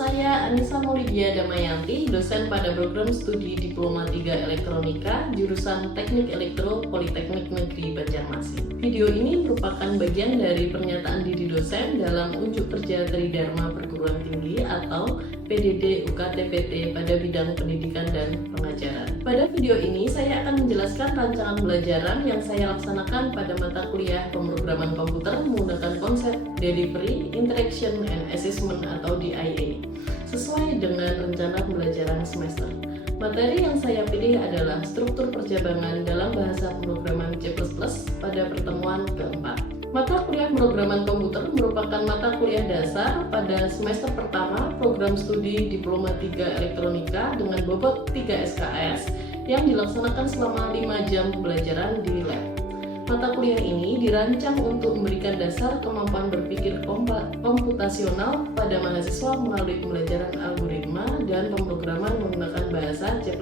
Saya Anissa Maulidia Damayanti, dosen pada program studi Diploma 3 Elektronika, jurusan Teknik Elektro Politeknik Negeri Banjarmasin. Video ini merupakan bagian dari pernyataan diri dosen dalam unjuk kerja Tridharma Perguruan Tinggi atau PDD UKT-PT pada bidang pendidikan dan pengajaran. Pada video ini saya akan menjelaskan rancangan pembelajaran yang saya laksanakan pada mata kuliah pemrograman komputer menggunakan konsep Delivery, Interaction, and Assessment atau DIA sesuai dengan rencana pembelajaran semester. Materi yang saya pilih adalah struktur percabangan dalam bahasa pemrograman C++ pada pertemuan keempat. Mata kuliah pemrograman komputer merupakan mata kuliah dasar pada semester pertama program studi Diploma 3 Elektronika dengan bobot 3 SKS yang dilaksanakan selama 5 jam pembelajaran di lab. Mata kuliah ini dirancang untuk memberikan dasar kemampuan berpikir komputasional pada mahasiswa melalui pembelajaran algoritma dan pemrograman menggunakan bahasa C++.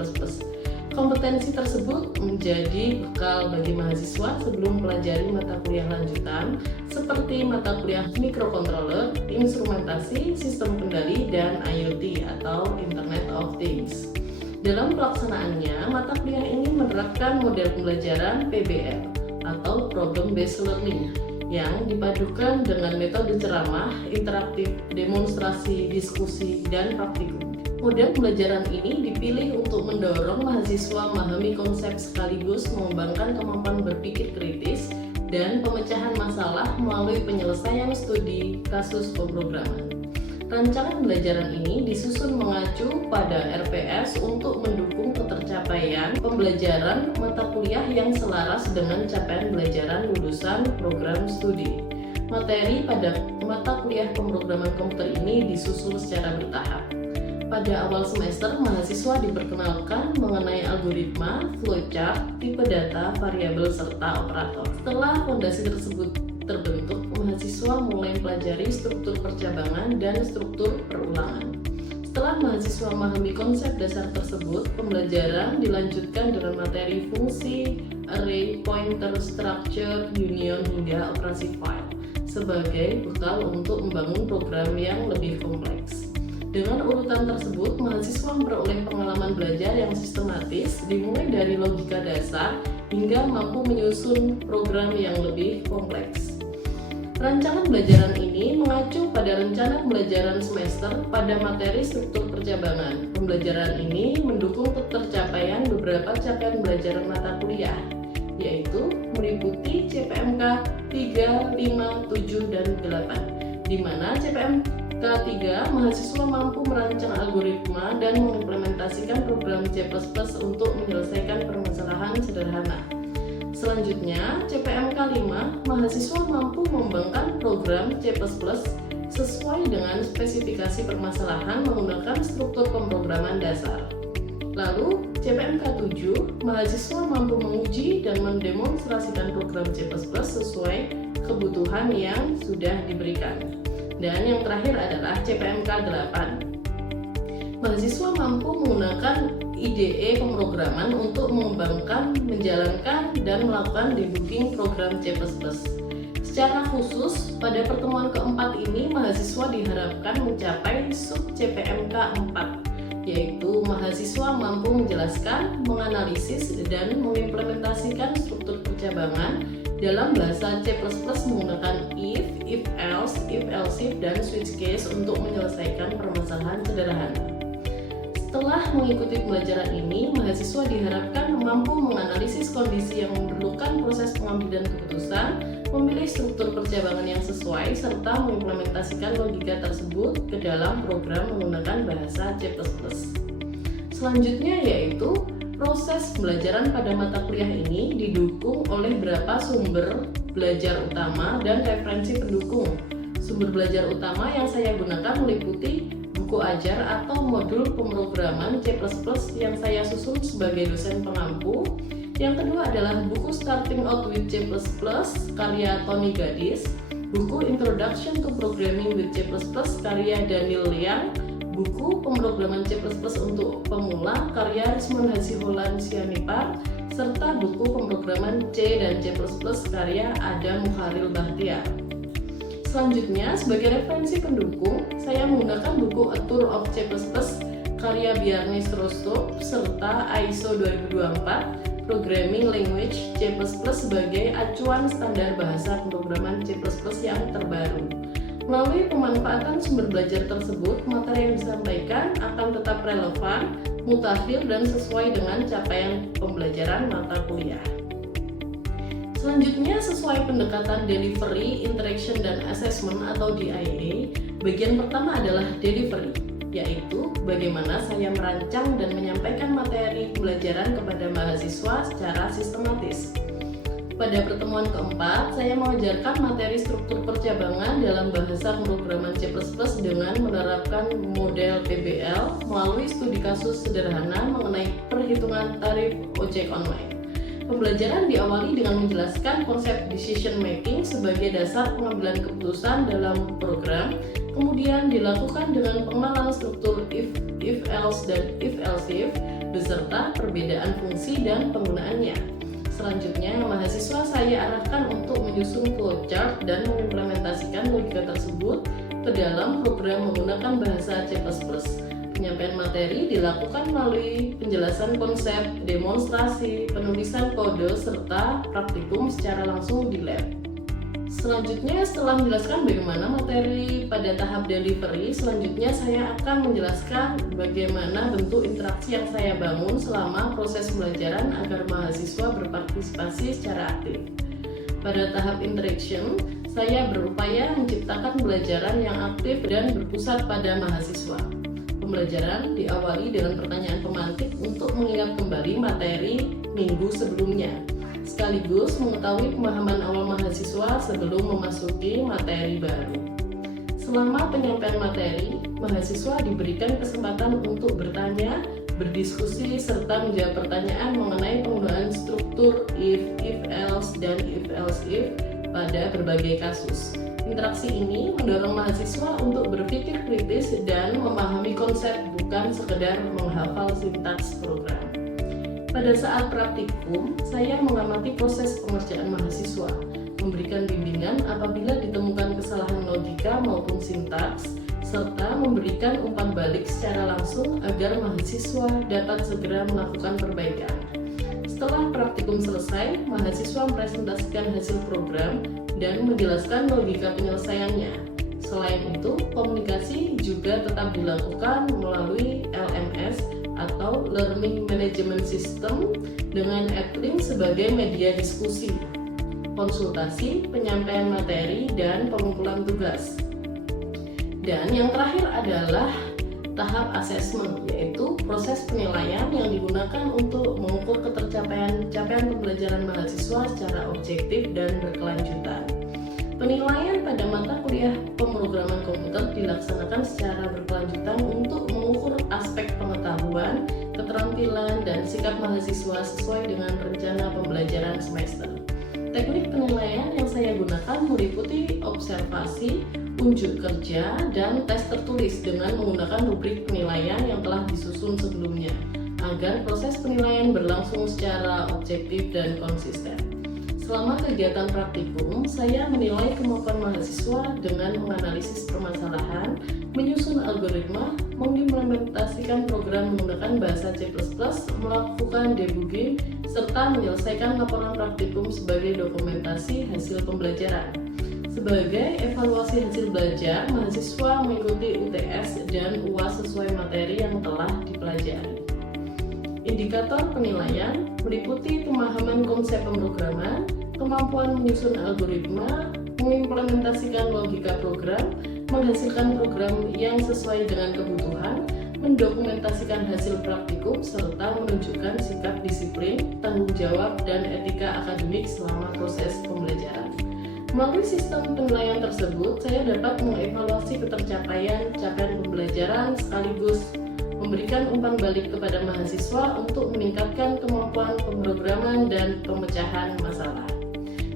Kompetensi tersebut menjadi bekal bagi mahasiswa sebelum pelajari mata kuliah lanjutan seperti mata kuliah mikrokontroler, instrumentasi, sistem kendali, dan IoT atau Internet of Things. Dalam pelaksanaannya, mata kuliah ini menerapkan model pembelajaran PBL atau Problem Based Learning yang dipadukan dengan metode ceramah, interaktif, demonstrasi, diskusi, dan praktikum. Model pembelajaran ini dipilih untuk mendorong mahasiswa memahami konsep sekaligus mengembangkan kemampuan berpikir kritis dan pemecahan masalah melalui penyelesaian studi kasus pemrograman. Rancangan pembelajaran ini disusun mengacu pada RPS untuk mendukung ketercapaian pembelajaran mata kuliah yang selaras dengan capaian pembelajaran lulusan program studi. Materi pada mata kuliah pemrograman komputer ini disusun secara bertahap. Pada awal semester, mahasiswa diperkenalkan mengenai algoritma, flowchart, tipe data, variabel, serta operator. Setelah fondasi tersebut terbentuk, mahasiswa mulai mempelajari struktur percabangan dan struktur perulangan. Setelah mahasiswa memahami konsep dasar tersebut, pembelajaran dilanjutkan dengan materi fungsi, array, pointer, structure, union, hingga operasi file sebagai bekal untuk membangun program yang lebih kompleks. Dengan urutan tersebut, mahasiswa memperoleh pengalaman belajar yang sistematis dimulai dari logika dasar hingga mampu menyusun program yang lebih kompleks. Rancangan pembelajaran ini mengacu pada rencana pembelajaran semester pada materi struktur percabangan. Pembelajaran ini mendukung tercapaian beberapa capaian pembelajaran mata kuliah, yaitu meliputi CPMK 3, 5, 7, dan 8, di mana CPMK 3 mahasiswa mampu merancang algoritma dan mengimplementasikan program C++ untuk menyelesaikan permasalahan sederhana. Selanjutnya, CPMK 5, mahasiswa mampu mengembangkan program C++ sesuai dengan spesifikasi permasalahan menggunakan struktur pemrograman dasar. Lalu, CPMK 7, mahasiswa mampu menguji dan mendemonstrasikan program C++ sesuai kebutuhan yang sudah diberikan. Dan yang terakhir adalah CPMK 8. Mahasiswa mampu menggunakan IDE pemrograman untuk mengembangkan, menjalankan, dan melakukan debugging program C++. Secara khusus, pada pertemuan keempat ini mahasiswa diharapkan mencapai sub CPMK 4, yaitu mahasiswa mampu menjelaskan, menganalisis, dan mengimplementasikan struktur percabangan dalam bahasa C++ menggunakan if else, if if, dan switch case untuk menyelesaikan permasalahan sederhana. Setelah mengikuti pembelajaran ini, mahasiswa diharapkan mampu menganalisis kondisi yang memerlukan proses pengambilan keputusan, memilih struktur percabangan yang sesuai, serta mengimplementasikan logika tersebut ke dalam program menggunakan bahasa C++. Selanjutnya yaitu proses pembelajaran pada mata kuliah ini didukung oleh beberapa sumber belajar utama dan referensi pendukung. Sumber belajar utama yang saya gunakan meliputi buku ajar atau modul pemrograman C++ yang saya susun sebagai dosen pengampu. Yang kedua adalah buku Starting Out with C++ karya Tony Gadis, buku Introduction to Programming with C++ karya Daniel Liang, buku pemrograman C++ untuk pemula karya Rismon Hasiholan Sianipar, serta buku pemrograman C dan C++ karya Adam Mukharil Bahtiar. Selanjutnya, sebagai referensi pendukung, saya menggunakan buku A Tour of C++ karya Bjarne Strostrup serta ISO 2024 Programming Language C++ sebagai acuan standar bahasa pemrograman C++ yang terbaru. Melalui pemanfaatan sumber belajar tersebut, materi yang disampaikan akan tetap relevan, mutakhir, dan sesuai dengan capaian pembelajaran mata kuliah. Selanjutnya, sesuai pendekatan delivery, interaction, dan assessment atau DIA, bagian pertama adalah delivery, yaitu bagaimana saya merancang dan menyampaikan materi pembelajaran kepada mahasiswa secara sistematis. Pada pertemuan keempat, saya mengajarkan materi struktur percabangan dalam bahasa pemrograman C++ dengan menerapkan model PBL melalui studi kasus sederhana mengenai perhitungan tarif ojek online. Pembelajaran diawali dengan menjelaskan konsep decision making sebagai dasar pengambilan keputusan dalam program, kemudian dilakukan dengan pengenalan struktur if else dan if else if beserta perbedaan fungsi dan penggunaannya. Selanjutnya, mahasiswa saya arahkan untuk menyusun flowchart dan mengimplementasikan logika tersebut ke dalam program menggunakan bahasa C++. Penyampaian materi dilakukan melalui penjelasan konsep, demonstrasi, penulisan kode, serta praktikum secara langsung di lab. Selanjutnya, setelah menjelaskan bagaimana materi pada tahap delivery, selanjutnya saya akan menjelaskan bagaimana bentuk interaksi yang saya bangun selama proses pembelajaran agar mahasiswa berpartisipasi secara aktif. Pada tahap interaction, saya berupaya menciptakan pembelajaran yang aktif dan berpusat pada mahasiswa. Pembelajaran diawali dengan pertanyaan pemantik untuk mengingat kembali materi minggu sebelumnya, sekaligus mengetahui pemahaman awal mahasiswa sebelum memasuki materi baru. Selama penyampaian materi, mahasiswa diberikan kesempatan untuk bertanya, berdiskusi, serta menjawab pertanyaan mengenai penggunaan struktur if else, dan if else if pada berbagai kasus. Interaksi ini mendorong mahasiswa untuk berpikir kritis dan memahami konsep, bukan sekedar menghafal sintaks program. Pada saat praktikum, saya mengamati proses pengerjaan mahasiswa, memberikan bimbingan apabila ditemukan kesalahan logika maupun sintaks, serta memberikan umpan balik secara langsung agar mahasiswa dapat segera melakukan perbaikan. Setelah praktikum selesai, mahasiswa mempresentasikan hasil program dan menjelaskan logika penyelesaiannya. Selain itu, komunikasi juga tetap dilakukan melalui LMS atau Learning Management System dengan Edlink sebagai media diskusi, konsultasi, penyampaian materi, dan pengumpulan tugas. Dan yang terakhir adalah tahap assessment, yaitu proses penilaian yang digunakan untuk mengukur capaian pembelajaran mahasiswa secara objektif dan berkelanjutan. Penilaian pada mata kuliah pemrograman komputer dilaksanakan secara berkelanjutan untuk mengukur aspek pengetahuan, keterampilan, dan sikap mahasiswa sesuai dengan rencana pembelajaran semester. Teknik penilaian yang saya gunakan meliputi observasi, unjuk kerja, dan tes tertulis dengan menggunakan rubrik penilaian yang telah disusun sebelumnya, agar proses penilaian berlangsung secara objektif dan konsisten. Selama kegiatan praktikum, saya menilai kemampuan mahasiswa dengan menganalisis permasalahan, menyusun algoritma, mengimplementasikan program menggunakan bahasa C++, melakukan debugging, serta menyelesaikan laporan praktikum sebagai dokumentasi hasil pembelajaran. Sebagai evaluasi hasil belajar, mahasiswa mengikuti UTS dan UAS sesuai materi yang telah dipelajari. Indikator penilaian meliputi pemahaman konsep pemrograman, kemampuan menyusun algoritma, mengimplementasikan logika program, menghasilkan program yang sesuai dengan kebutuhan, mendokumentasikan hasil praktikum, serta menunjukkan sikap disiplin, tanggung jawab, dan etika akademik selama proses pembelajaran. Melalui sistem penilaian tersebut, saya dapat mengevaluasi capaian pembelajaran sekaligus memberikan umpan balik kepada mahasiswa untuk meningkatkan kemampuan pemrograman dan pemecahan masalah.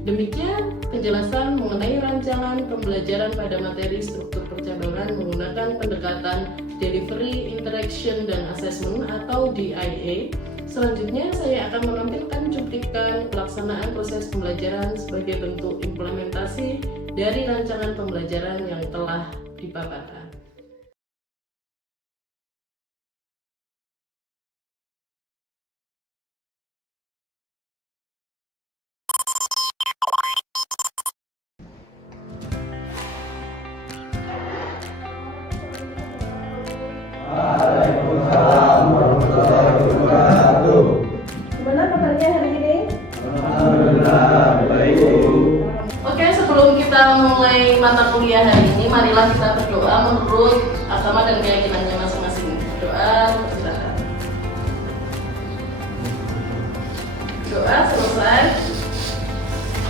Demikian penjelasan mengenai rancangan pembelajaran pada materi struktur percabangan menggunakan pendekatan Delivery, Interaction, dan Assessment atau DIA. Selanjutnya, saya akan menampilkan cuplikan pelaksanaan proses pembelajaran sebagai bentuk implementasi dari rancangan pembelajaran yang telah dipaparkan. Waalaikumsalam warahmatullahi wabarakatuh. Gimana kabarnya hari ini? Alhamdulillah baik. Oke, sebelum kita mulai mata kuliah hari ini, marilah kita berdoa menurut agama dan keyakinannya masing-masing. Doa, silakan. Doa selesai.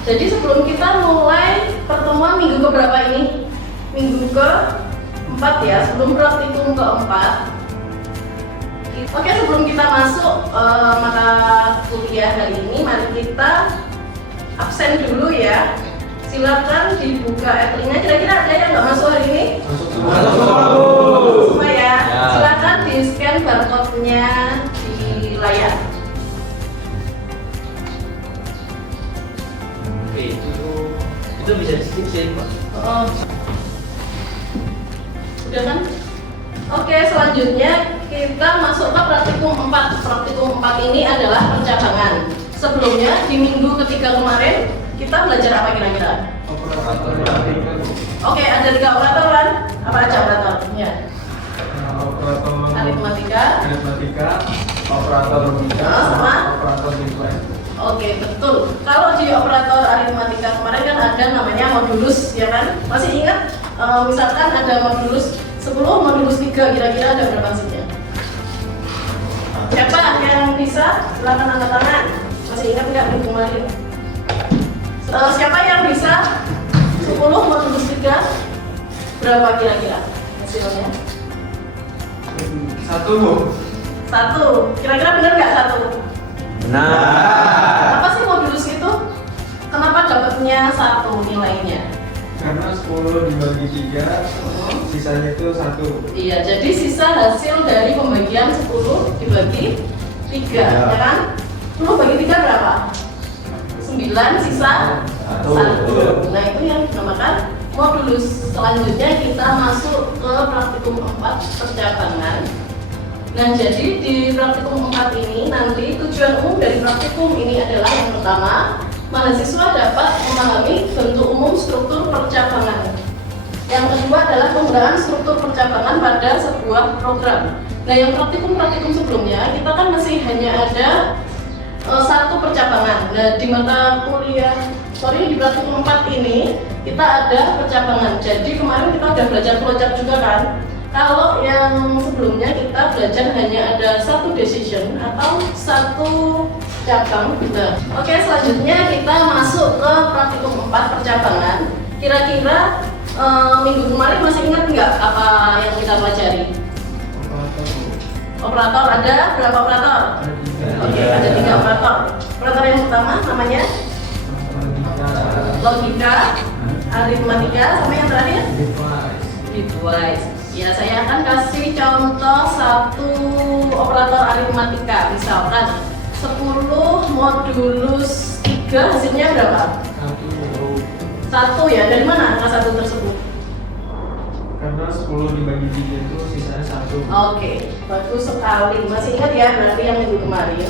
Jadi sebelum kita mulai pertemuan minggu keberapa ini? Minggu ke-4 ya, sebelum praktikum ke-4. Oke, sebelum kita masuk mata kuliah hari ini, mari kita absen dulu ya. Silakan dibuka Apply-nya. Kira-kira ada yang nggak masuk hari ini? Masuk. Semua ya. Silakan di scan barcode-nya di layar. Oke, itu bisa di skip sih, Pak. Oh. Udah kan? Oke, selanjutnya kita masuk ke praktikum 4. Praktikum 4 ini adalah percabangan. Sebelumnya di minggu ketiga kemarin kita belajar apa kira-kira? Oke, ada 3 operator kan? Apa aja operatornya? Operator Aritmatika, operator logika, sama operator different. Oke, betul. Kalau di operator aritmatika kemarin kan ada namanya modulus, ya kan? Masih ingat? Misalkan ada modulus 10, modulus 3, kira-kira ada berapa hasilnya? Siapa yang bisa? Silakan angkat tangan. Masih ingat nggak minggu kemarin? Siapa yang bisa 10 modulus 3? Berapa kira-kira hasilnya? 1. Kira-kira benar nggak 1? Nah, Apa sih modulus itu? Kenapa dapatnya 1 nilainya? Karena 10 dibagi 3, sisanya itu 1. Iya, jadi sisa hasil dari pembagian 10 dibagi 3, ya kan? 10 bagi 3 berapa? 9, sisa 1. Nah, itu yang dinamakan modulus. Selanjutnya kita masuk ke praktikum 4 percabangan. Nah, jadi di praktikum 4 ini nanti tujuan umum dari praktikum ini adalah yang pertama, mahasiswa dapat memahami bentuk umum struktur percabangan. Yang kedua adalah penggunaan struktur percabangan pada sebuah program. Nah, yang praktikum-praktikum sebelumnya kita kan masih hanya ada 1 percabangan. Nah, di mata kuliah, di praktikum 4 ini kita ada percabangan. Jadi kemarin kita udah belajar flowchart juga kan. Kalau yang sebelumnya kita belajar hanya ada 1 decision atau 1 cabang. Nah, oke, selanjutnya kita masuk ke praktikum 4 percabangan. Kira-kira minggu kemarin masih ingat nggak apa yang kita pelajari? Operator ada berapa operator? Oke, ada 3 operator. Operator yang pertama namanya logika, aritmatika, sama yang terakhir bitwise. Ya, saya akan kasih contoh 1 operator aritmatika. Misalkan 10 modulus 3 hasilnya berapa? 1 ya. Dari mana angka 1 tersebut? Karena 10 dibagi 3 itu sisanya 1. Oke, bagus sekali. Masih ingat ya berarti yang minggu kemarin.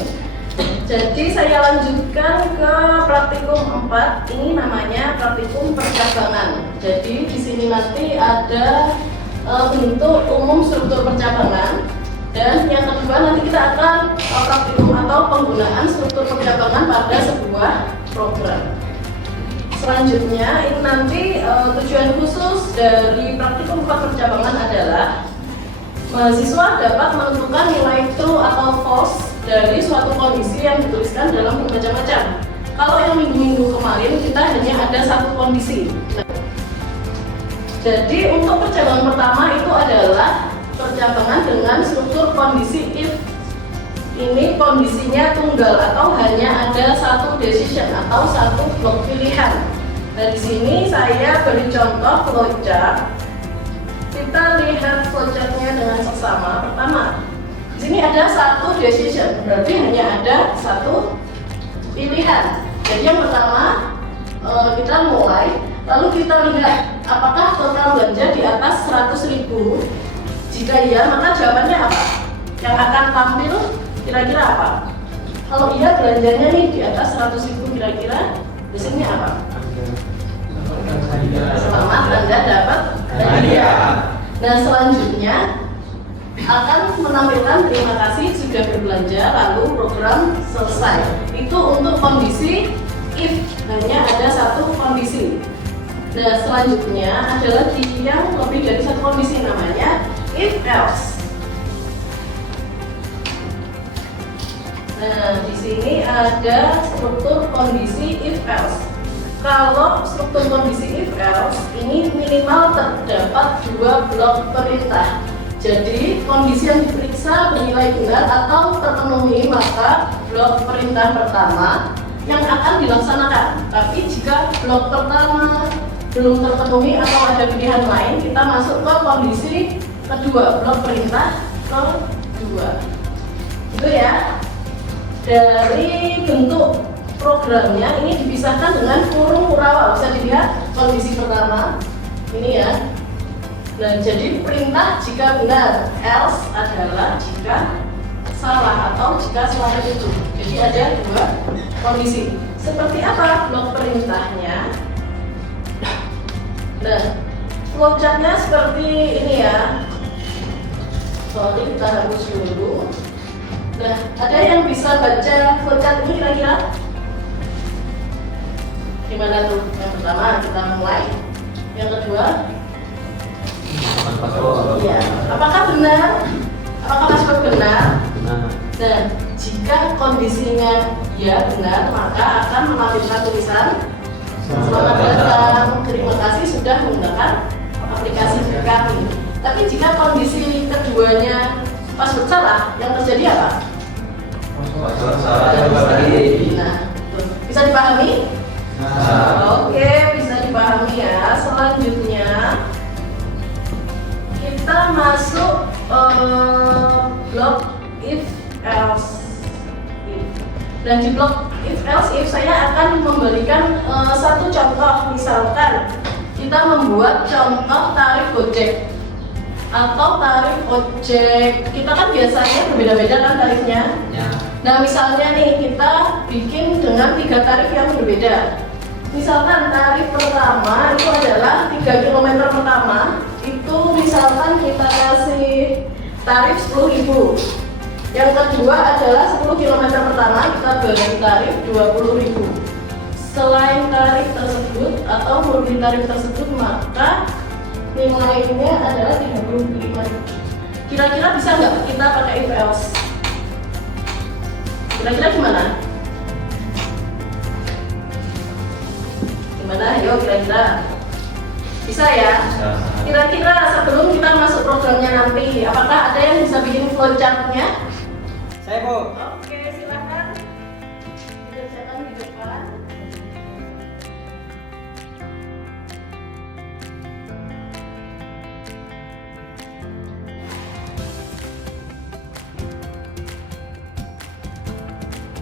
Jadi saya lanjutkan ke praktikum 4. Ini namanya praktikum percabangan. Jadi di sini nanti ada bentuk umum struktur percabangan, dan yang kedua nanti kita akan praktikum atau penggunaan struktur percabangan pada sebuah program. Selanjutnya ini nanti tujuan khusus dari praktikum 4 percabangan adalah mahasiswa dapat menentukan nilai true atau false dari suatu kondisi yang dituliskan dalam bermacam-macam. Kalau yang minggu-minggu kemarin kita hanya ada 1 kondisi. Jadi untuk percabangan pertama itu adalah percabangan dengan struktur kondisi if. Ini kondisinya tunggal atau hanya ada 1 decision atau 1 blok pilihan. Dari sini saya beri contoh flowchart. Kita lihat flowchartnya dengan seksama. Pertama, di sini ada 1 decision, berarti hanya ada 1 pilihan. Jadi yang pertama kita mulai Lalu kita lihat apakah total belanja di atas 100.000. Jika iya, maka jawabannya apa? Yang akan tampil kira-kira apa? Kalau iya belanjanya nih di atas 100.000 kira-kira biasanya apa? Selamat Anda dapat hadiah. Nah selanjutnya akan menampilkan terima kasih sudah berbelanja lalu program selesai. Itu untuk kondisi if, hanya ada satu kondisi. Nah selanjutnya ada lagi yang lebih dari satu kondisi, namanya if else. Nah di sini ada struktur kondisi if else. Kalau struktur kondisi if else ini minimal terdapat 2 blok perintah. Jadi kondisi yang diperiksa bernilai benar atau terpenuhi, maka blok perintah pertama yang akan dilaksanakan. Tapi jika blok pertama belum terpenuhi atau ada pilihan lain, kita masuk ke kondisi kedua, blok perintah kedua. Itu ya. Dari bentuk programnya ini dipisahkan dengan kurung kurawal. Bisa dilihat kondisi pertama ini ya. Nah, jadi perintah jika benar, else adalah jika salah atau jika selain itu. Jadi ada 2 kondisi. Seperti apa blok perintahnya? Nah, flowchartnya seperti ini ya. Sorry, kita hapus dulu. Nah, ada yang bisa baca flowchart ini kira-kira? Gimana tuh? Yang pertama kita mulai. Yang kedua? Iya. Apakah benar? Apakah password benar? Dan jika kondisinya ya benar, maka akan menampilkan tulisan selamat datang, terima kasih sudah menggunakan aplikasi kami. Tapi jika kondisi keduanya password salah, yang terjadi apa? Nah, bisa dipahami? Oke, bisa dipahami ya. Selanjutnya kita masuk blok if else. Dan di blok if else if saya akan memberikan satu contoh. Misalkan kita membuat contoh tarif Gojek atau tarif ojek. Kita kan biasanya berbeda-beda kan tarifnya. Ya. Nah misalnya nih kita bikin dengan 3 tarif yang berbeda. Misalkan tarif pertama itu adalah 3 km pertama, itu misalkan kita kasih tarif 10.000. Yang kedua adalah 10 km pertama kita beri tarif 20.000. Selain tarif tersebut atau melebihi tarif tersebut, maka nilainya adalah 35.000. Kira-kira bisa nggak kita pakai if else? Kira-kira gimana? Gimana? Ayo kira-kira. Bisa ya? Kira-kira sebelum kita masuk programnya nanti, apakah ada yang bisa bikin flowchartnya? Saya Bu. Oke, silakan dikerjakan di depan.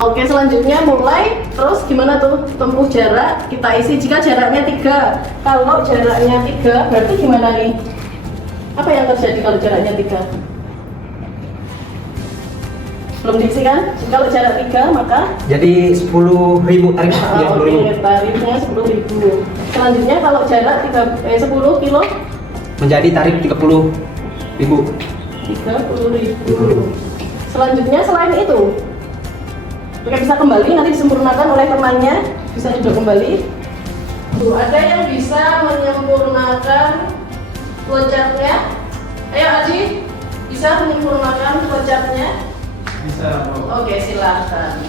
Oke, selanjutnya mulai. Terus gimana tuh tempuh jarak? Kita isi jika jaraknya 3. Kalau jaraknya 3, berarti gimana nih? Apa yang terjadi kalau jaraknya 3? Belum diisi kan? Kalau jarak 3 maka Jadi 10.000 tarif. oke, tarifnya 10.000. Selanjutnya kalau jarak 10 kilo Menjadi tarif 30.000. 30.000. Selanjutnya selain itu, oke, bisa kembali nanti disempurnakan oleh temannya, bisa duduk kembali. Tuh, ada yang bisa menyempurnakan flowchartnya? Ayo Aji, bisa menyempurnakan flowchartnya? Bisa Bu. Oke, silakan.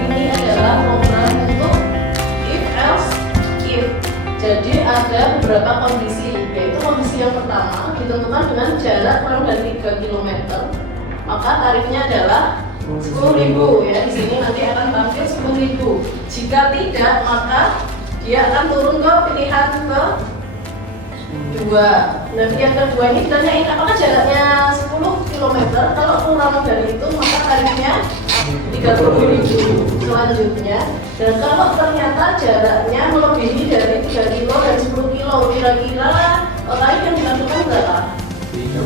Ini adalah program untuk if else dengan jarak kurang dari 3 km, maka tarifnya adalah 10.000 ya. Di sini nanti akan tampil 10.000. Jika tidak, maka dia akan turun ke pilihan kedua. Dan yang kedua ini ditanyain apakah jaraknya 10 km. Kalau kurang dari itu, maka tarifnya 30.000. Selanjutnya, dan kalau ternyata jaraknya melebihi dari 3 kilo dan 10 kilo, kira-kira tarif yang dilakukan berapa?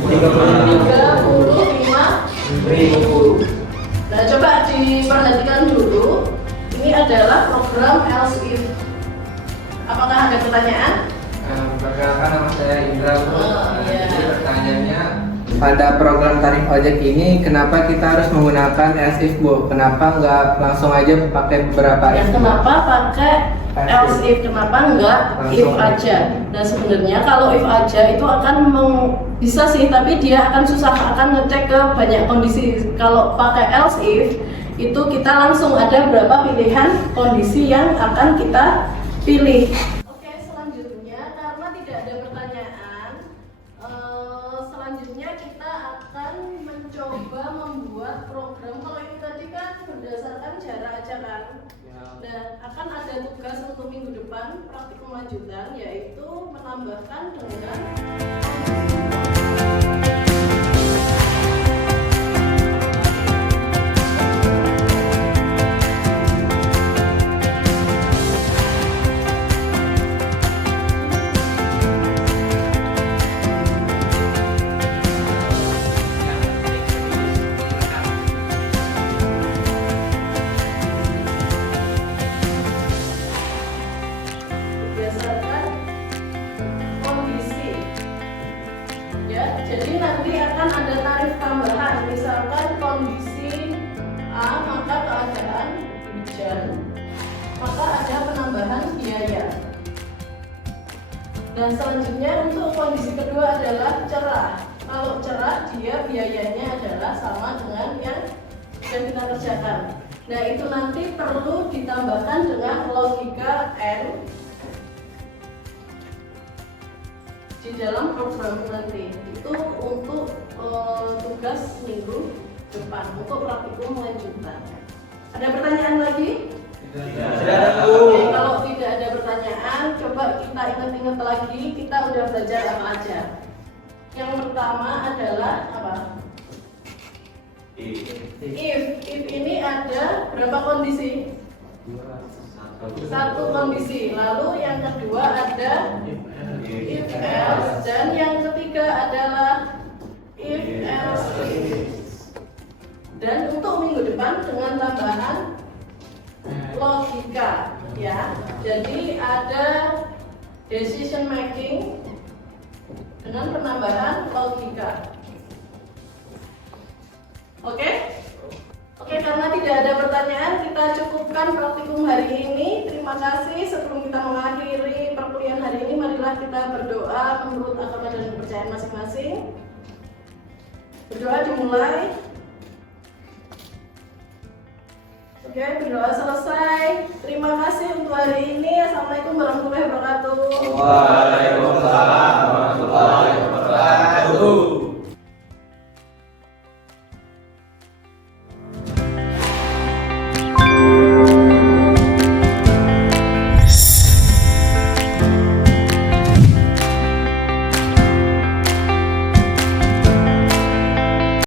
35.000. Nah, coba diperhatikan dulu. Ini adalah program else if. Apakah ada pertanyaan? Perkenalkan, nama saya Indra, Bu. Iya. Jadi pertanyaannya, pada program tarif ojek ini kenapa kita harus menggunakan else if, Bu? Kenapa nggak langsung aja pakai beberapa Ya, if? kenapa pakai else if? Kenapa enggak if aja? Nah, sebenarnya kalau if aja itu akan bisa sih, tapi dia akan susah, akan ngecek ke banyak kondisi. Kalau pakai else if itu kita langsung ada berapa pilihan kondisi yang akan kita pilih. Oke, selanjutnya karena tidak ada pertanyaan, selanjutnya kita akan mencoba membuat program. Kalau ini tadi kan berdasarkan jarak aja kan. Nah, akan ada tugas untuk minggu depan praktikum lanjutan, yaitu menambahkan dengan berdasarkan kondisi ya. Jadi nanti akan ada tarif tambahan. Misalkan kondisi A, maka keadaan hujan, maka ada penambahan biaya. Dan selanjutnya untuk kondisi kedua adalah cerah. Kalau cerah, dia biayanya adalah sama dengan yang sudah kita kerjakan. Nah, itu nanti perlu ditambahkan dengan logika N di dalam program nanti. Itu untuk tugas minggu depan, untuk praktikum lanjutan. Ada pertanyaan lagi? Oke, kalau tidak ada pertanyaan, coba kita ingat-ingat lagi kita udah belajar apa aja. Yang pertama adalah apa? If ini ada berapa kondisi? Satu kondisi. Lalu yang kedua ada if else, dan yang ketiga adalah if else if. Dan untuk minggu depan dengan tambahan logika ya. Jadi ada decision making dengan penambahan logika. Oke, karena tidak ada pertanyaan, kita cukupkan praktikum hari ini. Terima kasih. Sebelum kita mengakhiri perkuliahan hari ini, marilah kita berdoa menurut agama dan kepercayaan masing-masing. Berdoa dimulai. Oke, berdoa selesai. Terima kasih untuk hari ini. Assalamualaikum warahmatullahi wabarakatuh.